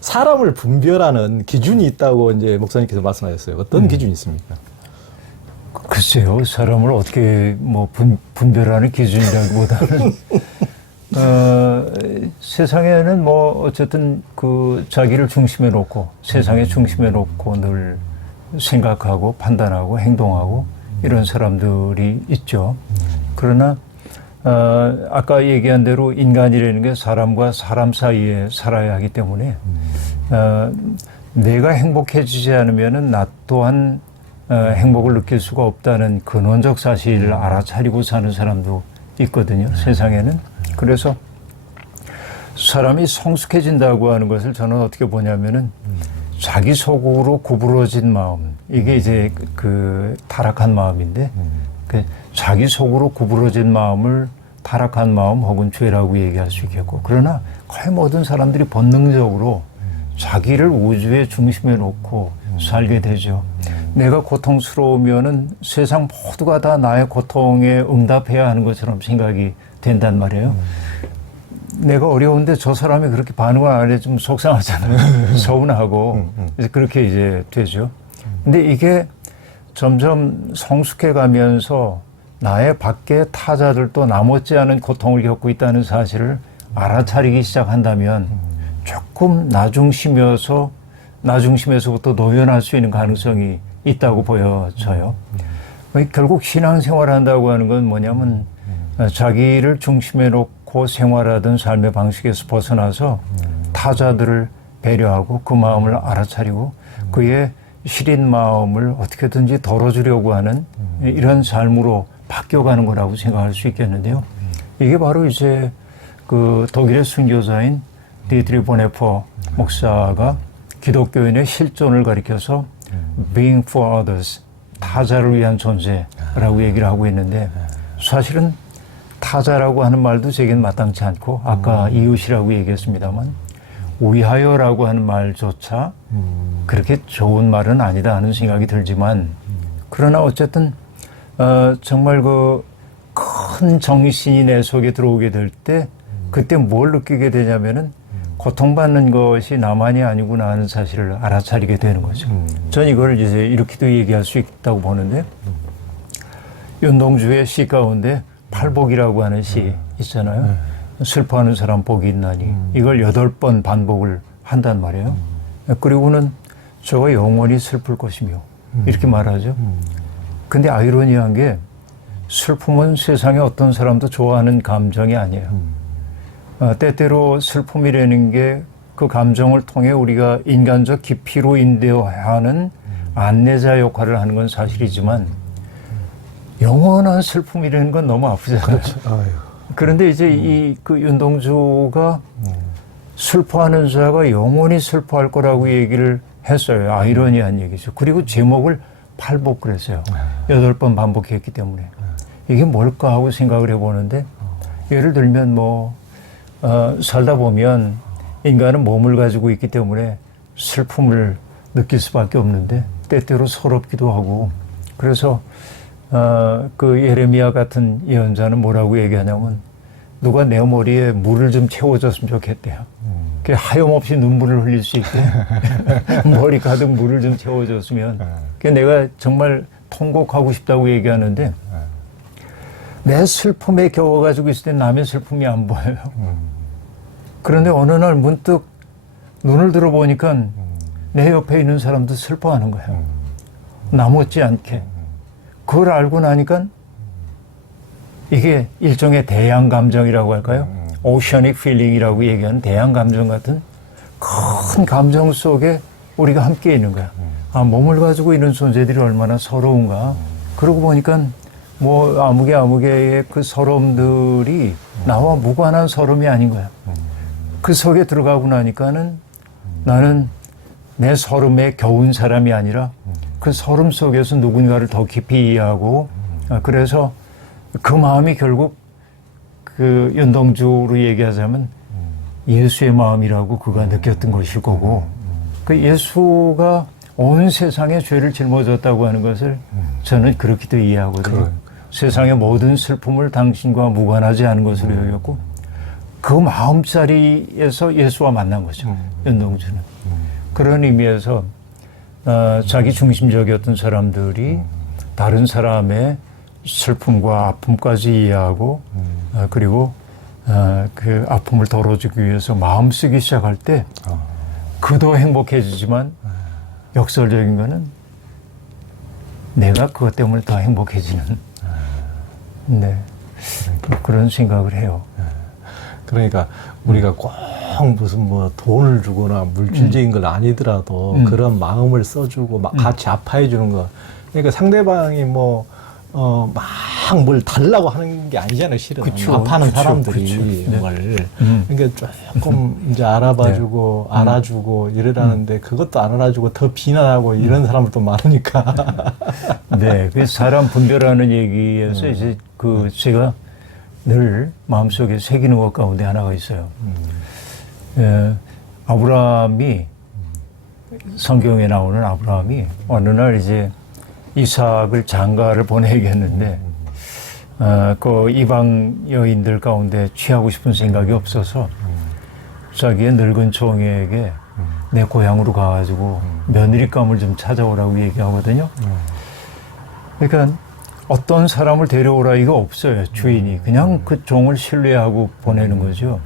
사람을 분별하는 기준이 있다고 이제 목사님께서 말씀하셨어요. 어떤 기준이 있습니까? 글쎄요, 사람을 어떻게 뭐 분별하는 기준이라기보다는 세상에는 뭐 어쨌든 그 자기를 중심에 놓고 세상에 중심에 놓고 늘 생각하고 판단하고 행동하고 이런 사람들이 있죠. 그러나 아까 얘기한 대로 인간이라는 게 사람과 사람 사이에 살아야 하기 때문에 내가 행복해지지 않으면은 나 또한 행복을 느낄 수가 없다는 근원적 사실을 알아차리고 사는 사람도 있거든요. 세상에는. 그래서 사람이 성숙해진다고 하는 것을 저는 어떻게 보냐면은 자기 속으로 구부러진 마음, 이게 이제 그 타락한 마음인데 그 자기 속으로 구부러진 마음을 타락한 마음 혹은 죄라고 얘기할 수 있겠고, 그러나 거의 모든 사람들이 본능적으로 자기를 우주의 중심에 놓고 살게 되죠. 내가 고통스러우면은 세상 모두가 다 나의 고통에 응답해야 하는 것처럼 생각이 된단 말이에요. 내가 어려운데 저 사람이 그렇게 반응을 안 해 좀 속상하잖아요. 서운하고. 그래서 그렇게 이제 되죠. 근데 이게 점점 성숙해 가면서 나의 밖에 타자들도 나못지 않은 고통을 겪고 있다는 사실을 알아차리기 시작한다면 조금 나 중심에서부터 노연할 수 있는 가능성이 있다고 보여져요. 결국 신앙생활 한다고 하는 건 뭐냐면 자기를 중심에 놓고 생활하던 삶의 방식에서 벗어나서 타자들을 배려하고 그 마음을 알아차리고 그의 시린 마음을 어떻게든지 덜어주려고 하는 이런 삶으로 바뀌어가는 거라고 생각할 수 있겠는데요. 이게 바로 이제 그 독일의 순교자인 디트리 보네퍼 목사가 기독교인의 실존을 가리켜서 being for others, 타자를 위한 존재라고 얘기를 하고 있는데, 사실은 타자라고 하는 말도 제겐 마땅치 않고 아까 이웃이라고 얘기했습니다만 위하여라고 하는 말조차 그렇게 좋은 말은 아니다 하는 생각이 들지만, 그러나 어쨌든 정말 그 큰 정신이 내 속에 들어오게 될 때 그때 뭘 느끼게 되냐면은 고통받는 것이 나만이 아니구나 하는 사실을 알아차리게 되는 거죠. 전 이걸 이제 이렇게도 얘기할 수 있다고 보는데, 윤동주의 시 가운데 팔복이라고 하는 시 있잖아요. 슬퍼하는 사람 복이 있나니. 이걸 8번 반복을 한단 말이에요. 그리고는 저가 영원히 슬플 것이며 이렇게 말하죠. 근데 아이러니한 게 슬픔은 세상에 어떤 사람도 좋아하는 감정이 아니에요. 때때로 슬픔이라는 게 그 감정을 통해 우리가 인간적 깊이로 인도해야 하는 안내자 역할을 하는 건 사실이지만 영원한 슬픔이라는 건 너무 아프잖아요. 그렇죠. 그런데 이제 그 윤동주가 슬퍼하는 자가 영원히 슬퍼할 거라고 얘기를 했어요. 아이러니한 얘기죠. 그리고 제목을 팔복 그랬어요. 8번 반복했기 때문에. 이게 뭘까 하고 생각을 해보는데, 예를 들면 살다 보면 인간은 몸을 가지고 있기 때문에 슬픔을 느낄 수밖에 없는데 때때로 서럽기도 하고, 그래서 그 예레미야 같은 예언자는 뭐라고 얘기하냐면 누가 내 머리에 물을 좀 채워줬으면 좋겠대요. 그 하염없이 눈물을 흘릴 수 있게 머리 가득 물을 좀 채워줬으면. 그 내가 정말 통곡하고 싶다고 얘기하는데 내 슬픔에 겨워가지고 있을 때 남의 슬픔이 안 보여요. 그런데 어느 날 문득 눈을 들어보니까 내 옆에 있는 사람도 슬퍼하는 거예요. 나 못지않게. 그걸 알고 나니까 이게 일종의 대양 감정이라고 할까요? 오셔닉 필링이라고 얘기하는 대양 감정 같은 큰 감정 속에 우리가 함께 있는 거야. 아, 몸을 가지고 있는 존재들이 얼마나 서러운가. 그러고 보니까 아무개의 그 서러움들이 나와 무관한 서러움이 아닌 거야. 그 속에 들어가고 나니까는 나는 내 서름에 겨운 사람이 아니라 그 서름 속에서 누군가를 더 깊이 이해하고, 그래서 그 마음이 결국 그 윤동주로 얘기하자면 예수의 마음이라고 그가 느꼈던 것일 거고, 그 예수가 온 세상에 죄를 짊어졌다고 하는 것을 저는 그렇게도 이해하거든요. 세상의 모든 슬픔을 당신과 무관하지 않은 것으로 여겼고, 그 마음자리에서 예수와 만난 거죠. 윤동주는. 그런 의미에서 자기 중심적이었던 사람들이 다른 사람의 슬픔과 아픔까지 이해하고 그리고 그 아픔을 덜어주기 위해서 마음 쓰기 시작할 때 그도 행복해지지만 역설적인 거는 내가 그것 때문에 더 행복해지는 네. 그런 생각을 해요. 그러니까 우리가 꼭 무슨 뭐 돈을 주거나 물질적인 건 아니더라도 그런 마음을 써주고 같이 아파해 주는 거. 그러니까 상대방이 막 뭘 달라고 하는 게 아니잖아요, 실은. 그쵸, 아파하는 그쵸, 사람들이 그쵸. 뭘. 그러니까 조금 이제 알아봐주고, 알아주고 이러라는데 그것도 안 알아주고 더 비난하고 이런 사람들도 많으니까. 네. 그 사람 분별하는 얘기에서 이제 제가 늘 마음속에 새기는 것 가운데 하나가 있어요. 아브라함이, 성경에 나오는 아브라함이 어느 날 이제 이삭을 장가를 보내겠는데, 그 이방 여인들 가운데 취하고 싶은 생각이 없어서 자기의 늙은 종에게 내 고향으로 가가지고 며느리감을 좀 찾아오라고 얘기하거든요. 그러니까 어떤 사람을 데려오라 이거 없어요, 주인이. 그냥 그 종을 신뢰하고 보내는 거죠.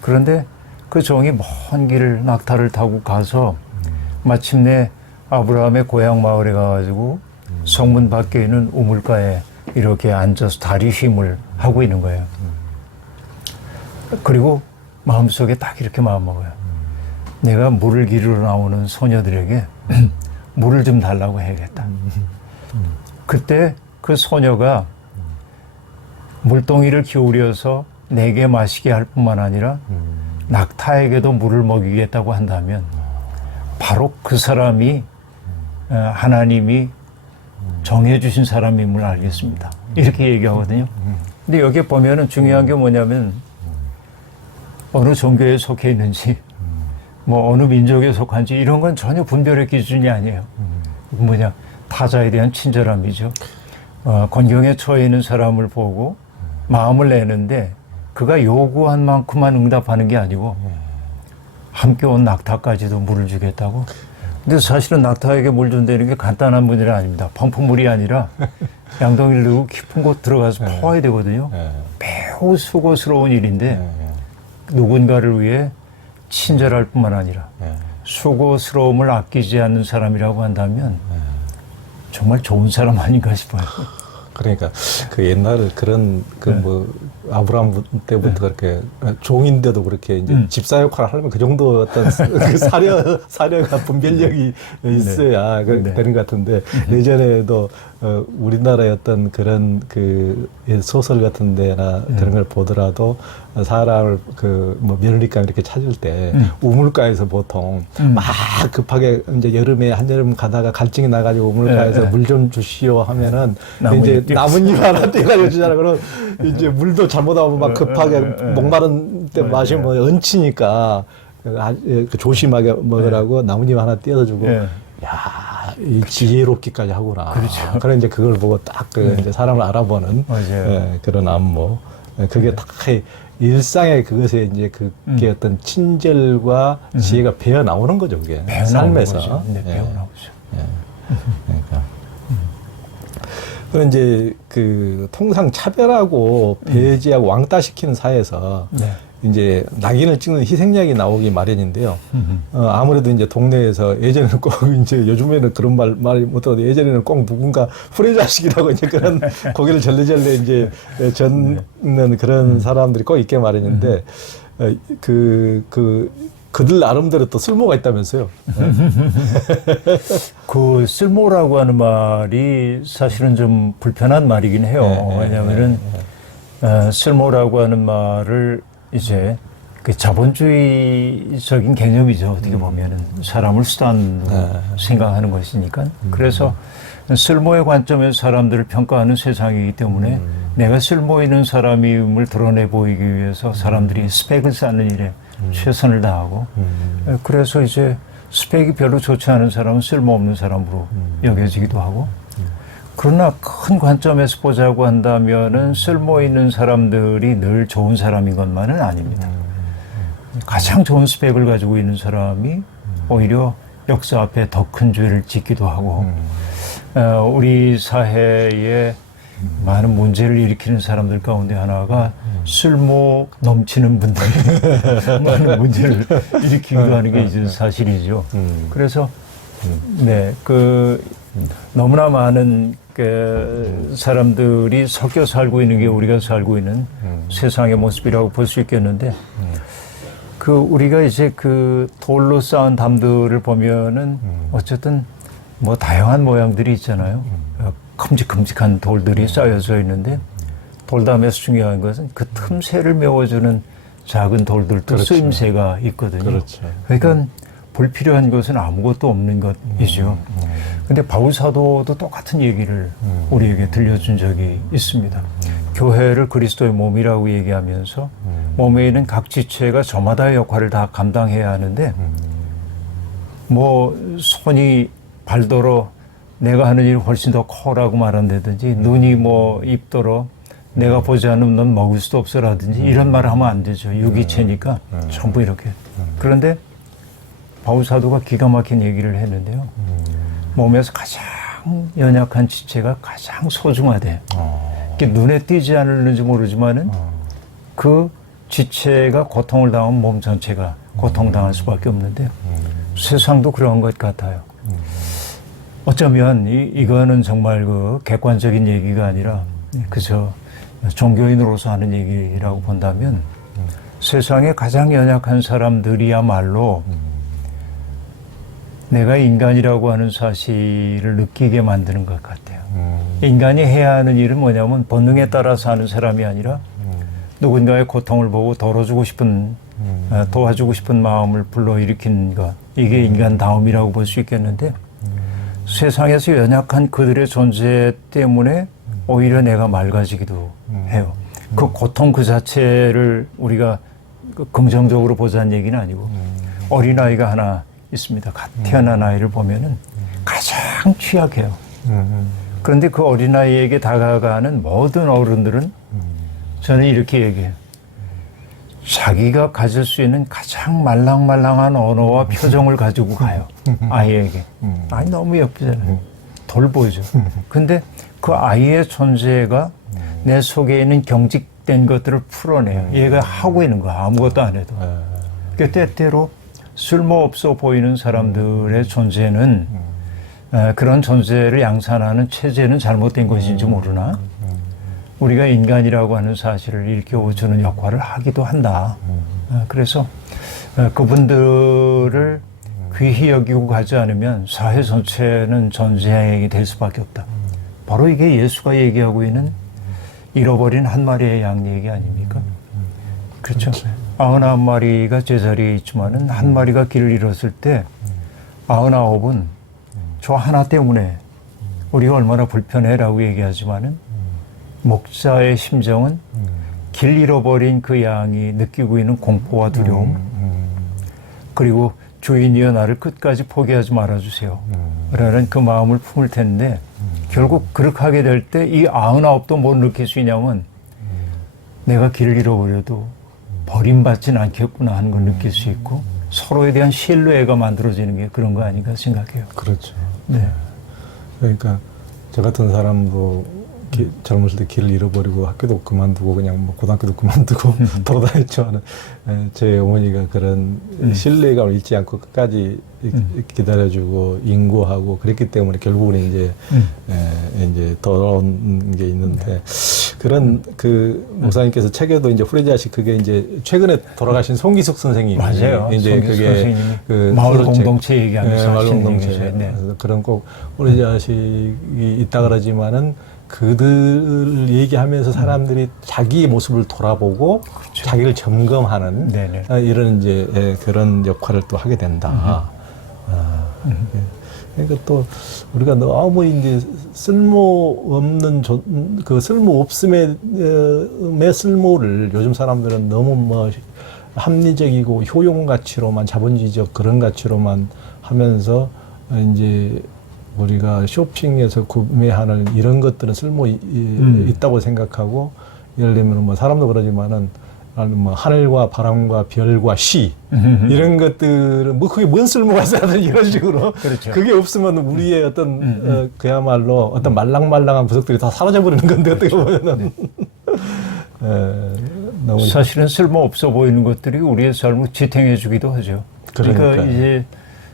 그런데 그 종이 먼 길을 낙타를 타고 가서 마침내 아브라함의 고향 마을에 가가지고 성문 밖에 있는 우물가에 이렇게 앉아서 다리 힘을 하고 있는 거예요. 그리고 마음속에 딱 이렇게 마음먹어요. 내가 물을 기르러 나오는 소녀들에게 물을 좀 달라고 해야겠다. 그때 그 소녀가 물동이를 기울여서 내게 마시게 할 뿐만 아니라 낙타에게도 물을 먹이겠다고 한다면 바로 그 사람이 하나님이 정해주신 사람임을 알겠습니다. 이렇게 얘기하거든요. 근데 여기에 보면은 중요한 게 뭐냐면 어느 종교에 속해 있는지 뭐 어느 민족에 속한지 이런 건 전혀 분별의 기준이 아니에요. 뭐냐, 타자에 대한 친절함이죠. 곤경에 처해 있는 사람을 보고 마음을 내는데 그가 요구한 만큼만 응답하는 게 아니고 함께 온 낙타까지도 물을 주겠다고. 근데 사실은 낙타에게 물 준다는 게 간단한 문제는 아닙니다. 펌프물이 아니라 양동이를 넣고 깊은 곳 들어가서 퍼와야 되거든요. 매우 수고스러운 일인데 누군가를 위해 친절할 뿐만 아니라 수고스러움을 아끼지 않는 사람이라고 한다면 정말 좋은 사람 아닌가 싶어요. 그러니까 그 옛날에 그런 뭐 아브라함 때부터 그렇게 종인데도 그렇게 이제 집사 역할을 하려면 그 정도 어떤 그 사려가 분별력이 있어야 되는 것 같은데 예전에도 우리나라의 어떤 그런 그 소설 같은 데나 그런 걸 보더라도 사람을 그 뭐 며느리감 이렇게 찾을 때 우물가에서 보통 막 급하게 이제 여름에 한여름 가다가 갈증이 나가지고 우물가에서 물 좀 주시오 하면은 이제 나뭇잎 하나 떼가지고 주잖아. 그럼 이제 물도 잘못하면 막 급하게 목마른 때 마시면 얹히니까 조심하게 먹으라고 나뭇잎 하나 떼어서 주고. 야, 이 지혜롭기까지 하구나. 그렇죠. 그래 이제 그걸 보고 딱 이제 사람을 알아보는 그런 안목. 그게 딱 일상의 그것에 이제 그게 어떤 친절과 지혜가 배어 나오는 거죠, 그게. 삶에서. 네, 배어 나오죠. 그러니까. 그런 이제 그 통상 차별하고 배제하고 왕따시키는 사회에서 이제 낙인을 찍는 희생양이 나오기 마련인데요. 아무래도 이제 동네에서 예전에는 꼭 이제 요즘에는 그런 말 못하고 예전에는 꼭 누군가 후레자식이라고 이제 그런 고개를 절레절레 이제 젓는 그런 사람들이 꼭 있게 마련인데 그들 나름대로 또 쓸모가 있다면서요. 그 쓸모라고 하는 말이 사실은 좀 불편한 말이긴 해요. 왜냐하면은 쓸모라고 하는 말을 이제 그 자본주의적인 개념이죠. 어떻게 보면은 사람을 수단으로 생각하는 것이니까. 그래서 쓸모의 관점에서 사람들을 평가하는 세상이기 때문에 내가 쓸모 있는 사람임을 드러내 보이기 위해서 사람들이 스펙을 쌓는 일에 최선을 다하고 그래서 이제 스펙이 별로 좋지 않은 사람은 쓸모없는 사람으로 여겨지기도 하고 그러나 큰 관점에서 보자고 한다면은 쓸모 있는 사람들이 늘 좋은 사람인 것만은 아닙니다. 가장 좋은 스펙을 가지고 있는 사람이 오히려 역사 앞에 더 큰 죄를 짓기도 하고 우리 사회에 많은 문제를 일으키는 사람들 가운데 하나가 쓸모 넘치는 분들이 많은 문제를 일으키기도 하는 게 이제 사실이죠. 그래서 네, 너무나 많은 사람들이 섞여 살고 있는 게 우리가 살고 있는 세상의 모습이라고 볼 수 있겠는데, 우리가 이제 돌로 쌓은 담들을 보면은 어쨌든 뭐 다양한 모양들이 있잖아요. 큼직큼직한 돌들이 쌓여져 있는데, 돌담에서 중요한 것은 그 틈새를 메워주는 작은 돌들도 그렇죠. 쓰임새가 있거든요. 그렇죠. 그러니까 불필요한 것은 아무것도 없는 것이죠. 근데 바울 사도도 똑같은 얘기를 우리에게 들려준 적이 있습니다. 교회를 그리스도의 몸이라고 얘기하면서 몸에 있는 각 지체가 저마다의 역할을 다 감당해야 하는데, 뭐 손이 발더러 내가 하는 일이 훨씬 더 커라고 말한다든지, 눈이 뭐 입더러 내가 보지 않으면 넌 먹을 수도 없어라든지 이런 말을 하면 안 되죠. 유기체니까 전부 이렇게. 그런데 바울 사도가 기가 막힌 얘기를 했는데요. 몸에서 가장 연약한 지체가 가장 소중하대. 이게 눈에 띄지 않을는지 모르지만은 그 지체가 고통을 당하면 몸 전체가 고통당할 수밖에 없는데요. 세상도 그런 것 같아요. 어쩌면 이거는 정말 객관적인 얘기가 아니라 그저 종교인으로서 하는 얘기라고 본다면 세상에 가장 연약한 사람들이야말로 내가 인간이라고 하는 사실을 느끼게 만드는 것 같아요. 인간이 해야 하는 일은 뭐냐면 본능에 따라서 하는 사람이 아니라 누군가의 고통을 보고 도와주고 싶은 마음을 불러일으키는 것. 이게 인간다움이라고 볼 수 있겠는데, 세상에서 연약한 그들의 존재 때문에 오히려 내가 맑아지기도 해요. 그 고통 그 자체를 우리가 긍정적으로 보자는 얘기는 아니고, 어린아이가 하나 있습니다. 갓 태어난 아이를 보면은 가장 취약해요. 그런데 그 어린아이에게 다가가는 모든 어른들은 저는 이렇게 얘기해요. 자기가 가질 수 있는 가장 말랑말랑한 언어와 표정을 가지고 가요. 아이에게. 아이 너무 예쁘잖아요. 돌보죠. 근데 그 아이의 존재가 내 속에 있는 경직된 것들을 풀어내요. 얘가 하고 있는 거 아무것도 안 해도. 그러니까 때때로 쓸모없어 보이는 사람들의 존재는 그런 존재를 양산하는 체제는 잘못된 것인지 모르나 우리가 인간이라고 하는 사실을 일깨워주는 역할을 하기도 한다. 그래서 그분들을 귀히 여기고 가지 않으면 사회 전체는 전쟁이 될 수밖에 없다. 바로 이게 예수가 얘기하고 있는 잃어버린 한 마리의 양 얘기 아닙니까? 그렇죠. 99마리가 제자리에 있지만은 한 마리가 길을 잃었을 때 99은 저 하나 때문에 우리가 얼마나 불편해라고 얘기하지만은 목자의 심정은 길 잃어버린 그 양이 느끼고 있는 공포와 두려움, 그리고 주인이여 나를 끝까지 포기하지 말아주세요 라는 그 마음을 품을 텐데, 결국 그렇게 하게 될 때 이 99도 뭘 느낄 수 있냐면 내가 길을 잃어버려도 버림받지는 않겠구나 하는 걸 느낄 수 있고, 서로에 대한 신뢰가 만들어지는 게 그런 거 아닌가 생각해요. 그렇죠. 네. 그러니까 저 같은 사람도 젊었을 때 길을 잃어버리고 학교도 그만두고 그냥 뭐 고등학교도 그만두고 돌아다녔지만 제 어머니가 그런 신뢰감을 잃지 않고 끝까지 기다려주고 인고하고 그랬기 때문에 결국은 이제 돌아온 게 있는데, 그런 목사님께서 책에도 이제 후레자식 그게 이제 최근에 돌아가신 송기숙 선생님이 맞아요. 이제 그게 마을 공동체 얘기하면서 마을 하시는 공동체 얘기죠. 네. 그런 꼭 후레자식이 있다 그러지만은 그들 얘기하면서 사람들이 자기의 모습을 돌아보고 그렇죠. 자기를 점검하는 이런 이제 그런 역할을 또 하게 된다. 그러니까 또 우리가 너무 이제 쓸모없는 그 쓸모 없음의 쓸모를 요즘 사람들은 너무 뭐 합리적이고 효용 가치로만, 자본주의적 그런 가치로만 하면서 이제 우리가 쇼핑에서 구매하는 이런 것들은 쓸모 있다고 생각하고 예를 들면 뭐 사람도 그러지만은 뭐 하늘과 바람과 별과 시 이런 것들은 뭐 그게 뭔 쓸모가 있어야 되 이런 식으로 그렇죠. 그게 없으면 우리의 어떤 그야말로 어떤 말랑말랑한 부석들이 다 사라져 버리는 건데 어떻게 보면은 너무 사실은 쓸모 없어 보이는 것들이 우리의 삶을 지탱해 주기도 하죠. 그러니까 그러니까요. 이제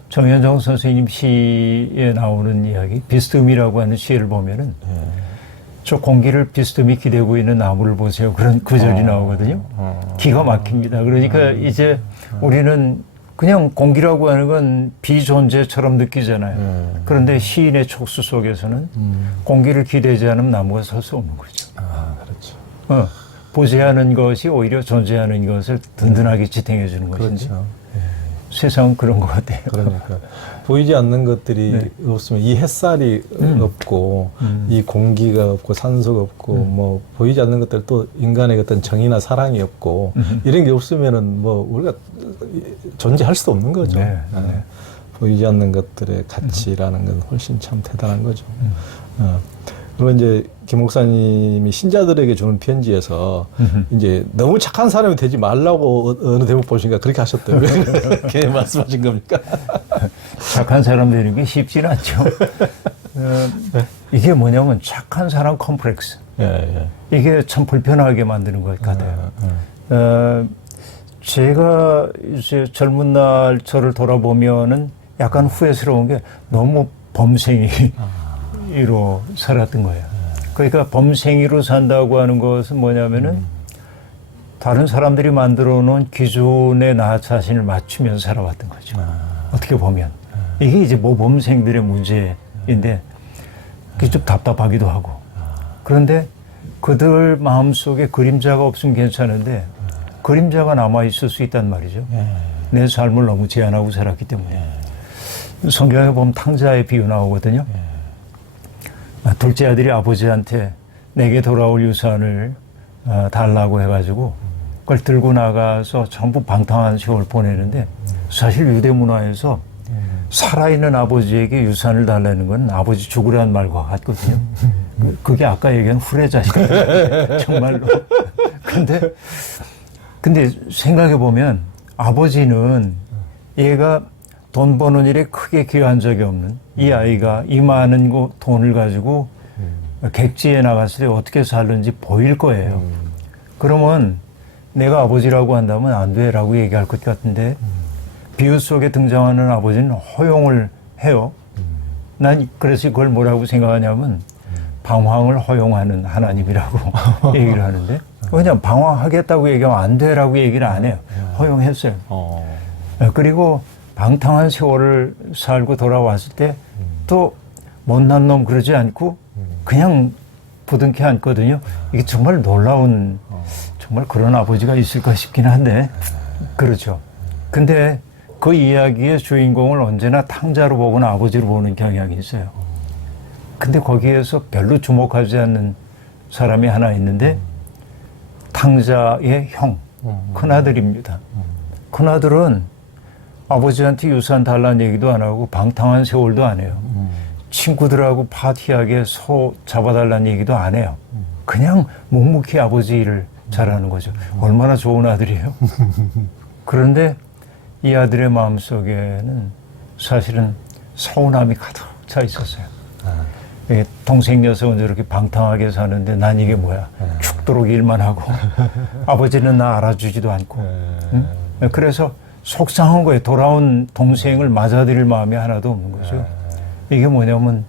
정현정 선생님 시에 나오는 이야기, 비스듬히라고 하는 시를 보면은 저 공기를 비스듬히 기대고 있는 나무를 보세요. 그런 구절이 나오거든요. 기가 막힙니다. 그러니까 이제 우리는 그냥 공기라고 하는 건 비존재처럼 느끼잖아요. 그런데 시인의 촉수 속에서는 공기를 기대지 않으면 나무가 설 수 없는 거죠. 아, 그렇죠. 보지 않은 것이 오히려 존재하는 것을 든든하게 지탱해 주는 것인지. 그렇죠. 세상은 그런 것 같아요. 그러니까 보이지 않는 것들이 없으면 이 햇살이 없고 이 공기가 없고 산소가 없고 뭐 보이지 않는 것들 또 인간의 어떤 정의나 사랑이 없고 이런 게 없으면은 뭐 우리가 존재할 수도 없는 거죠. 네. 보이지 않는 것들의 가치라는 건 훨씬 참 대단한 거죠. 그리고 이제 김 목사님이 신자들에게 주는 편지에서 이제 너무 착한 사람이 되지 말라고 어느 대목 보시니까 그렇게 하셨대요. 왜 그렇게 말씀하신 겁니까? 착한 사람 되는 게 쉽지는 않죠. 이게 뭐냐면 착한 사람 컴플렉스. 이게 참 불편하게 만드는 것 같아요. 제가 이제 젊은 날 저를 돌아보면은 약간 후회스러운 게 너무 범생이로 살았던 거예요. 그러니까 범생이로 산다고 하는 것은 뭐냐면은 다른 사람들이 만들어 놓은 기준에 나 자신을 맞추면서 살아왔던 거죠. 어떻게 보면. 이게 이제 모범생들의 문제인데 그게 좀 답답하기도 하고. 그런데 그들 마음속에 그림자가 없으면 괜찮은데 그림자가 남아있을 수 있단 말이죠. 내 삶을 너무 제한하고 살았기 때문에. 성경에 보면 탕자의 비유 나오거든요. 둘째 아들이 아버지한테 내게 돌아올 유산을 달라고 해가지고 그걸 들고 나가서 전부 방탕한 세월 보내는데 사실 유대 문화에서 살아있는 아버지에게 유산을 달라는 건 아버지 죽으라는 말과 같거든요. 그게 아까 얘기한 후레자식이에요. 정말로. 근데 생각해보면 아버지는 얘가 돈 버는 일에 크게 기여한 적이 없는 이 아이가 이 많은 돈을 가지고 객지에 나갔을 때 어떻게 살는지 보일 거예요. 그러면 내가 아버지라고 한다면 안 돼라고 얘기할 것 같은데 비유 속에 등장하는 아버지는 허용을 해요. 난 그래서 그걸 뭐라고 생각하냐면 방황을 허용하는 하나님이라고 얘기를 하는데 왜냐하면 방황하겠다고 얘기하면 안 돼라고 얘기를 안 해요. 허용했어요. 그리고 방탕한 세월을 살고 돌아왔을 때 또 못난 놈 그러지 않고 그냥 부둥켜 앉거든요. 이게 정말 놀라운 정말 그런 아버지가 있을까 싶긴 한데 그렇죠. 근데 그 이야기의 주인공을 언제나 탕자로 보거나 아버지로 보는 경향이 있어요. 근데 거기에서 별로 주목하지 않는 사람이 하나 있는데 탕자의 형, 큰아들입니다. 큰아들은 아버지한테 유산 달라는 얘기도 안 하고 방탕한 세월도 안 해요. 친구들하고 파티하게 소 잡아달라는 얘기도 안 해요. 그냥 묵묵히 아버지 일을 잘하는 거죠. 얼마나 좋은 아들이에요. 그런데 이 아들의 마음속에는 사실은 서운함이 가득 차 있었어요. 동생 녀석은 저렇게 방탕하게 사는데 난 이게 뭐야. 죽도록 일만 하고 아버지는 나 알아주지도 않고. 응? 그래서 속상한 거예요. 돌아온 동생을 맞아들일 마음이 하나도 없는 거죠. 이게 뭐냐면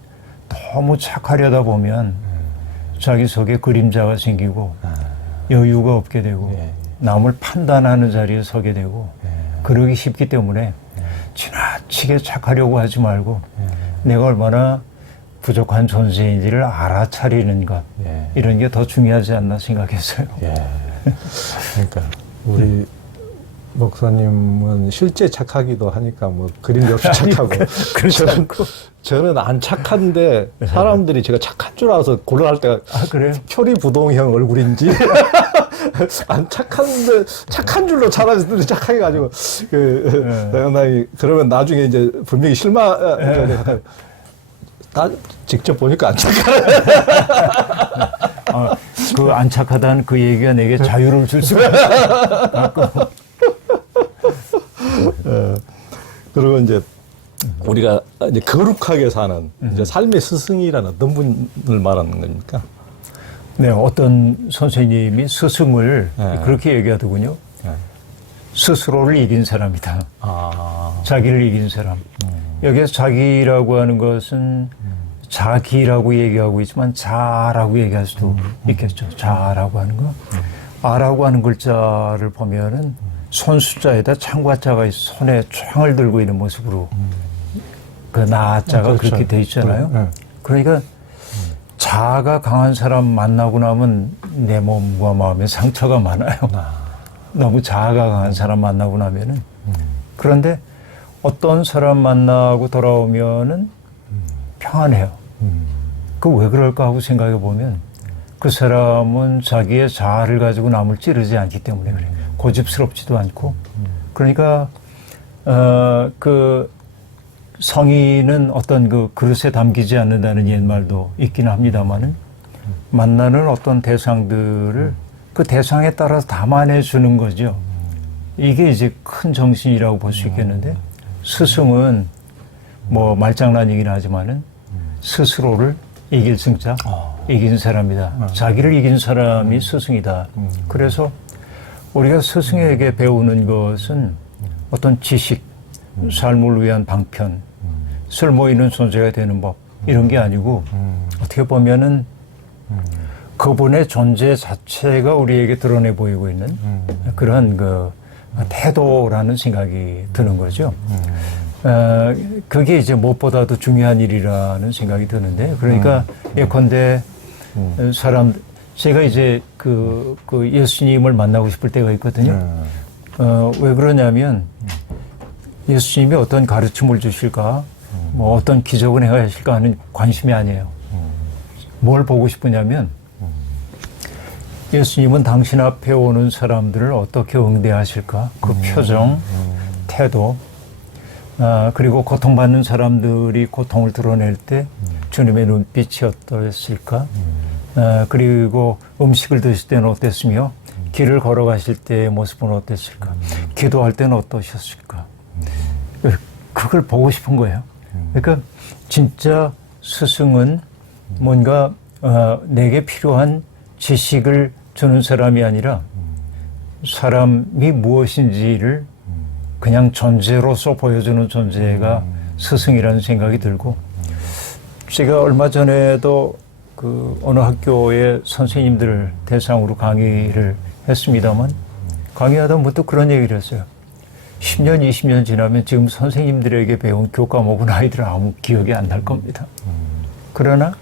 너무 착하려다 보면 자기 속에 그림자가 생기고 여유가 없게 되고 남을 판단하는 자리에 서게 되고 그러기 쉽기 때문에 지나치게 착하려고 하지 말고 내가 얼마나 부족한 존재인지를 알아차리는 것 이런 게 더 중요하지 않나 생각했어요. 그러니까 우리 목사님은 실제 착하기도 하니까 뭐 그림자 없이 착하고 저는 안 착한데 사람들이 제가 착한 줄 알아서 곤란할 때가 그래요? 표리부동형 얼굴인지 안 착한데 착한 줄로 사람들이 착하게 가지고 그러면 나중에 이제 분명히 나 직접 보니까 안 착하네. 그 안착하다는 그 얘기가 내게 자유를 줄 수가 있어. 그리고 이제 우리가 이제 거룩하게 사는 이제 삶의 스승이라는 어떤 분을 말하는 겁니까? 네, 어떤 선생님이 스승을 네. 그렇게 얘기하더군요. 네. 스스로를 이긴 사람이다. 아, 자기를 이긴 사람. 여기서 자기라고 하는 것은 자기라고 얘기하고 있지만 자라고 얘기할 수도 있겠죠. 자라고 하는 거. 아라고 하는 글자를 보면은 손 숫자에다 창과자가 손에 총을 들고 있는 모습으로 그 나자가 그렇죠. 그렇게 돼 있잖아요. 네. 그러니까 자아가 강한 사람 만나고 나면 내 몸과 마음에 상처가 많아요. 너무 자아가 강한 사람 만나고 나면은. 그런데 어떤 사람 만나고 돌아오면은 평안해요. 그 왜 그럴까 하고 생각해 보면 그 사람은 자기의 자아를 가지고 남을 찌르지 않기 때문에 그래요. 고집스럽지도 않고. 그러니까 그 성의는 어떤 그 그릇에 담기지 않는다는 옛말도 있긴 합니다만은 만나는 어떤 대상들을 그 대상에 따라서 담아내 주는 거죠. 이게 이제 큰 정신이라고 볼 수 있겠는데 스승은 뭐 말장난이긴 하지만은 스스로를 이길 승자, 이긴 사람이다. 자기를 이긴 사람이 스승이다. 그래서 우리가 스승에게 배우는 것은 어떤 지식, 삶을 위한 방편, 쓸모 있는 존재가 되는 법 이런 게 아니고 어떻게 보면은 그분의 존재 자체가 우리에게 드러내 보이고 있는 그런 그 태도라는 생각이 드는 거죠. 그게 이제 무엇보다도 중요한 일이라는 생각이 드는데, 그러니까 예컨대 사람, 제가 이제 그 예수님을 만나고 싶을 때가 있거든요. 왜 그러냐면 예수님이 어떤 가르침을 주실까, 뭐 어떤 기적을 행하실까 하는 관심이 아니에요. 뭘 보고 싶으냐면 예수님은 당신 앞에 오는 사람들을 어떻게 응대하실까, 그 표정, 태도, 그리고 고통받는 사람들이 고통을 드러낼 때 주님의 눈빛이 어떠했을까? 그리고 음식을 드실 때는 어땠으며 길을 걸어가실 때의 모습은 어땠을까? 기도할 때는 어떠셨을까? 그걸 보고 싶은 거예요. 그러니까 진짜 스승은 뭔가 내게 필요한 지식을 주는 사람이 아니라 사람이 무엇인지를 그냥 존재로서 보여주는 존재가 스승이라는 생각이 들고, 제가 얼마 전에도 그 어느 학교의 선생님들을 대상으로 강의를 했습니다만 강의하다 문득 그런 얘기를 했어요. 10년, 20년 지나면 지금 선생님들에게 배운 교과목은 아이들은 아무 기억이 안 날 겁니다. 그러나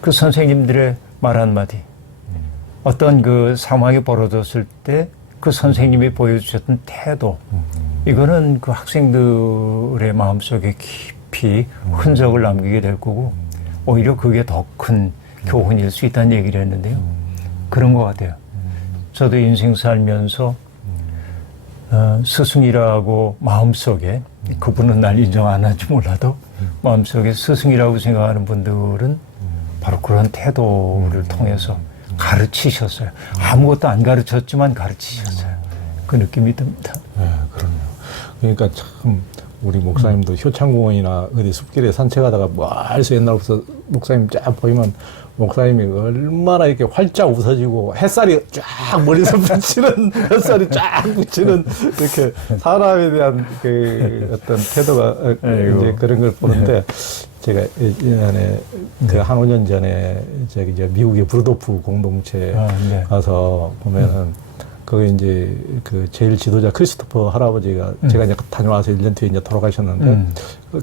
그 선생님들의 말 한마디, 어떤 그 상황이 벌어졌을 때 그 선생님이 보여주셨던 태도, 이거는 그 학생들의 마음속에 깊이 흔적을 남기게 될 거고 오히려 그게 더 큰 교훈일 수 있다는 얘기를 했는데요. 그런 것 같아요. 저도 인생 살면서 스승이라고 마음속에, 그분은 날 인정 안 할지 몰라도 마음속에 스승이라고 생각하는 분들은 바로 그런 태도를 통해서 가르치셨어요. 아무것도 안 가르쳤지만 가르치셨어요. 그 느낌이 듭니다. 네, 그럼요. 그러니까 참 우리 목사님도 효창공원이나 어디 숲길에 산책하다가 멀리서 옛날부터 목사님 쫙 보이면 목사님이 얼마나 이렇게 활짝 웃어지고 햇살이 쫙 머리에서 비치는 햇살이 쫙 비치는 이렇게 사람에 대한 그 어떤 태도가 이제 그런 걸 보는데 제가 예전에 그 한 5년 전에 저기 이제 미국의 브루도프 공동체 가서 보면은 거기 이제 그 제일 지도자 크리스토퍼 할아버지가 제가 이제 다녀와서 1년 뒤에 이제 돌아가셨는데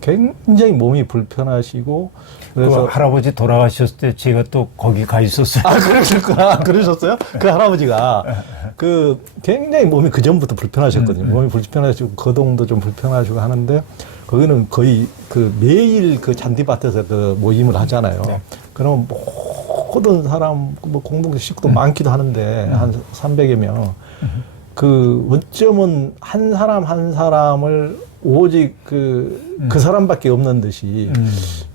굉장히 몸이 불편하시고 그래서 그 할아버지 돌아가셨을 때 제가 또 거기 가 있었어요. 아, 그러셨구나. 그러셨어요? 그 할아버지가 그 굉장히 몸이 그 전부터 불편하셨거든요. 몸이 불편하시고 거동도 좀 불편하시고 하는데 거기는 거의 그 매일 그 잔디밭에서 그 모임을 하잖아요. 네. 그러면 모든 사람 뭐 공동체 식구도 많기도 하는데 한 300여 명. 그 어쩌면 한 사람 한 사람을 오직 그 사람밖에 없는 듯이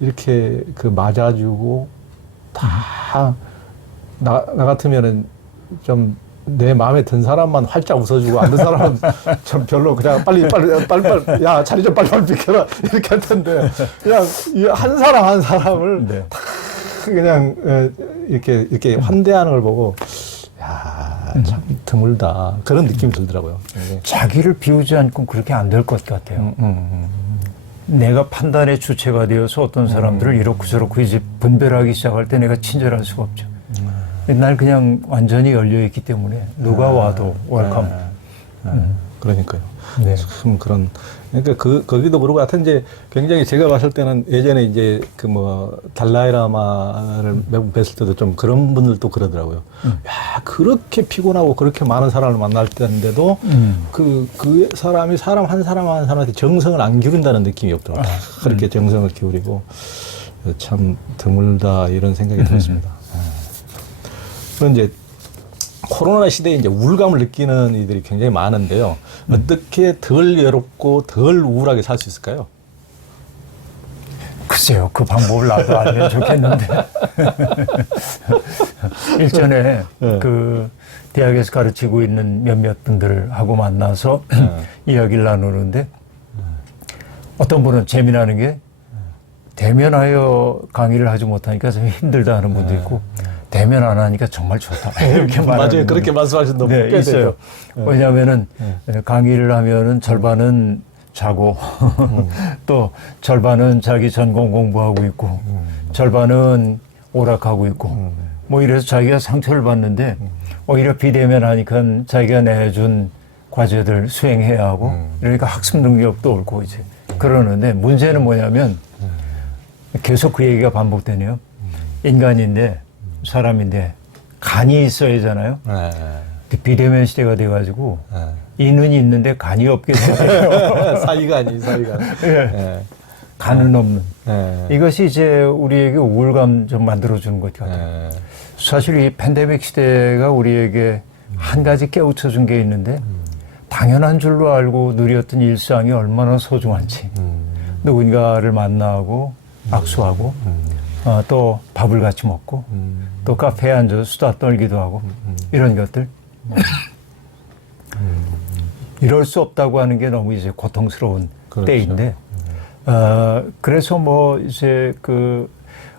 이렇게 맞아주고 다 나 같으면은 좀 내 마음에 든 사람만 활짝 웃어주고 안 든 사람은 좀 별로 그냥 빨리 야 자리 좀 빨리 비켜라 이렇게 할 텐데 그냥 이 한 사람 한 사람을 네. 다 그냥 이렇게 환대하는 걸 보고 야 참 드물다 그런 느낌이 들더라고요. 자기를 비우지 않고 그렇게 안 될 것 같아요. 내가 판단의 주체가 되어서 어떤 사람들을 이렇고 저렇고 이제 분별하기 시작할 때 내가 친절할 수가 없죠. 날 그냥 완전히 열려있기 때문에 누가 와도 웰컴. 그러니까요. 네. 참 그런 그러니까 거기도 그러고 하여튼 이제 굉장히 제가 봤을 때는 예전에 이제 달라이라마를 매번 뵀을 때도 좀 그런 분들도 그러더라고요. 야 그렇게 피곤하고 그렇게 많은 사람을 만날 때인데도 그 사람이 사람 한 사람한테 정성을 안 기울인다는 느낌이 없더라고요. 그렇게 정성을 기울이고 참 드물다 이런 생각이 들었습니다. 그런 이제 코로나 시대에 이제 우울감을 느끼는 이들이 굉장히 많은데요. 어떻게 덜 외롭고 덜 우울하게 살 수 있을까요? 글쎄요, 그 방법을 나도 알면 좋겠는데. 일전에 그 대학에서 가르치고 있는 몇몇 분들하고 만나서 이야기를 나누는데 어떤 분은 재미나는 게 대면하여 강의를 하지 못하니까 좀 힘들다 하는 분도 있고 대면 안 하니까 정말 좋다. 이렇게 말하는 맞아요. 그렇게 말씀하신 분 네, 꽤 있어요. 되죠. 왜냐하면은 강의를 하면은 절반은 자고 또 절반은 자기 전공 공부하고 있고 절반은 오락하고 있고 뭐 이래서 자기가 상처를 받는데 오히려 비대면 하니까 자기가 내준 과제들 수행해야 하고 그러니까 학습 능력도 옳고 이제 그러는데 문제는 뭐냐면 계속 그 얘기가 반복되네요. 인간인데 사람인데 간이 있어야 하잖아요. 비대면 시대가 돼가지고 이는 있는데 간이 없게 돼요. 사이가 아닌 사이가. 예. 간은 없는. 이것이 이제 우리에게 우울감 좀 만들어주는 것 같아요. 사실 이 팬데믹 시대가 우리에게 한 가지 깨우쳐준 게 있는데 당연한 줄로 알고 누렸던 일상이 얼마나 소중한지 누군가를 만나고 악수하고 또 밥을 같이 먹고 또 카페에 앉아서 수다 떨기도 하고 이런 것들 이럴 수 없다고 하는 게 너무 이제 고통스러운 그렇죠. 때인데 그래서 뭐 이제 그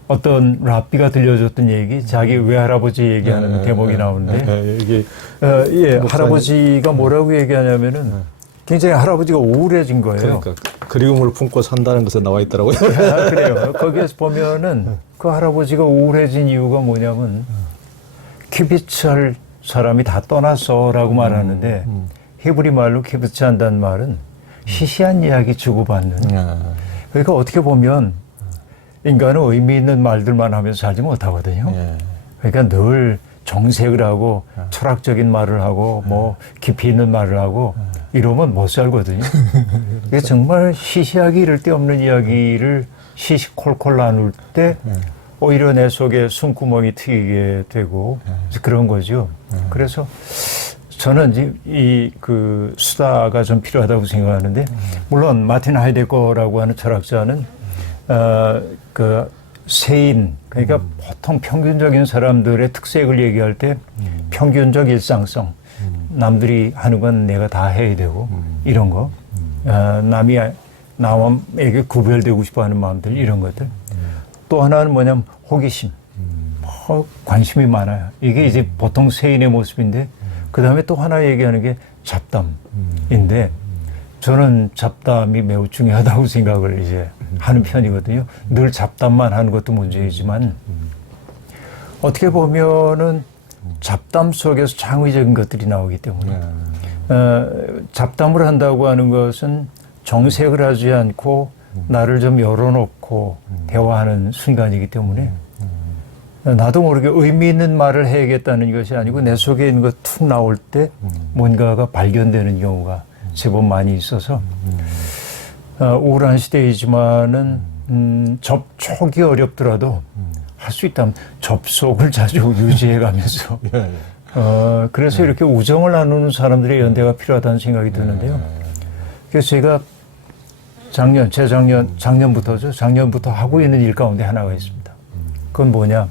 어떤 랍비가 들려줬던 얘기 자기 외할아버지 얘기하는 대목이 나오는데 이게 예, 할아버지가 뭐라고 얘기하냐면은 굉장히 할아버지가 우울해진 거예요. 그러니까 그리움을 품고 산다는 것에 나와 있더라고요. 아, 그래요. 거기에서 보면은 그 할아버지가 우울해진 이유가 뭐냐면 키비츠 할 사람이 다 떠났어라고 말하는데 히브리 말로 키비츠 한다는 말은 시시한 이야기 주고받는. 그러니까 어떻게 보면 인간은 의미 있는 말들만 하면서 살지 못하거든요. 그러니까 늘 정색을 하고 철학적인 말을 하고 뭐 깊이 있는 말을 하고 이러면 못 살거든요. 이게 정말 시시하기 이를 데 없는 이야기를 시시콜콜 나눌 때 오히려 내 속에 숨구멍이 트이게 되고 그런 거죠. 그래서 저는 이제 이 그 수다가 좀 필요하다고 생각하는데 물론 마틴 하이데거라고 하는 철학자는 그 세인 그러니까 보통 평균적인 사람들의 특색을 얘기할 때 평균적 일상성 남들이 하는 건 내가 다 해야 되고 이런 거 남이 남에게 구별되고 싶어하는 마음들 이런 것들 또 하나는 뭐냐면 호기심 관심이 많아요. 이게 이제 보통 세인의 모습인데 그 다음에 또 하나 얘기하는 게 잡담인데 저는 잡담이 매우 중요하다고 생각을 이제 하는 편이거든요. 늘 잡담만 하는 것도 문제이지만 어떻게 보면은 잡담 속에서 창의적인 것들이 나오기 때문에 잡담을 한다고 하는 것은 정색을 하지 않고 나를 좀 열어놓고 대화하는 순간이기 때문에 나도 모르게 의미 있는 말을 해야겠다는 것이 아니고 내 속에 있는 것 툭 나올 때 뭔가가 발견되는 경우가 제법 많이 있어서 우울한 시대이지만은 접촉이 어렵더라도 할 수 있다면 접속을 자주 유지해가면서 그래서 이렇게 우정을 나누는 사람들의 연대가 필요하다는 생각이 드는데요. 그래서 제가 작년부터죠. 작년부터 하고 있는 일 가운데 하나가 있습니다. 그건 뭐냐?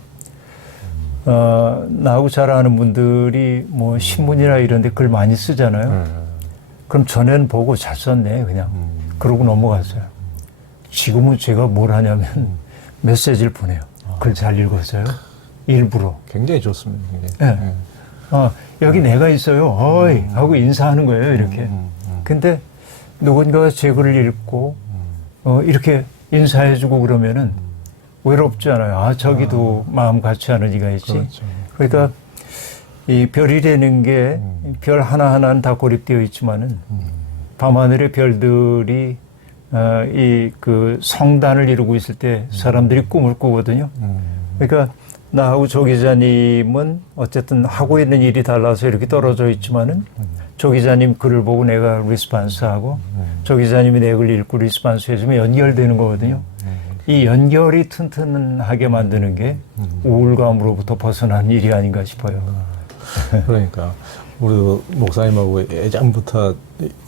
나하고 잘 아는 분들이 뭐 신문이나 이런 데 글 많이 쓰잖아요. 그럼 전에는 보고 잘 썼네, 그냥. 그러고 넘어갔어요. 지금은 제가 뭘 하냐면 메시지를 보내요. 글 잘 읽었어요? 일부러. 굉장히 좋습니다. 굉장히. 네. 여기 내가 있어요. 어이! 하고 인사하는 거예요, 이렇게. 근데 누군가가 제 글을 읽고, 이렇게 인사해주고 그러면은 외롭잖아요. 아, 저기도 마음 같이 하는 이가 있지. 그렇죠. 그러니까 이 별이라는 게 별 하나하나는 다 고립되어 있지만은 밤하늘의 별들이 이 그 성단을 이루고 있을 때 사람들이 꿈을 꾸거든요. 그러니까 나하고 조 기자님은 어쨌든 하고 있는 일이 달라서 이렇게 떨어져 있지만은 조 기자님 글을 보고 내가 리스판스하고 조 기자님이 내 글 읽고 리스판스 해주면 연결되는 거거든요. 이 연결이 튼튼하게 만드는 게 우울감으로부터 벗어난 일이 아닌가 싶어요. 그러니까 우리도 목사님하고 예전부터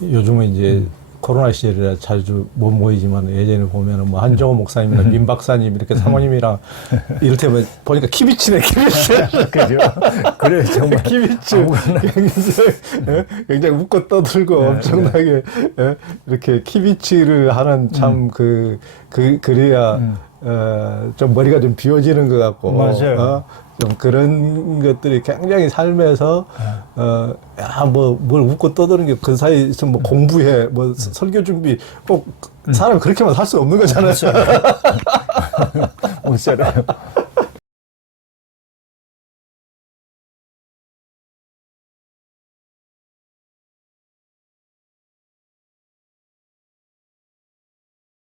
요즘은 이제 코로나 시절이라 자주 못 모이지만 예전에 보면은 뭐 한정호 목사님이나 민 박사님 이렇게 사모님이랑 이를테면 보니까 키비치네, 키비치. 그죠? 그래, 정말. 키비치. 굉장히 웃고 떠들고 엄청나게 이렇게 키비치를 하는 참 그래야 좀 머리가 좀 비워지는 것 같고. 맞아요. 좀 그런 것들이 굉장히 삶에서 뭘 웃고 떠드는 게 그 사이에서 뭐 공부해 뭐 설교 준비 꼭 사람 그렇게만 살 수 없는 거잖아요. 못 살아요.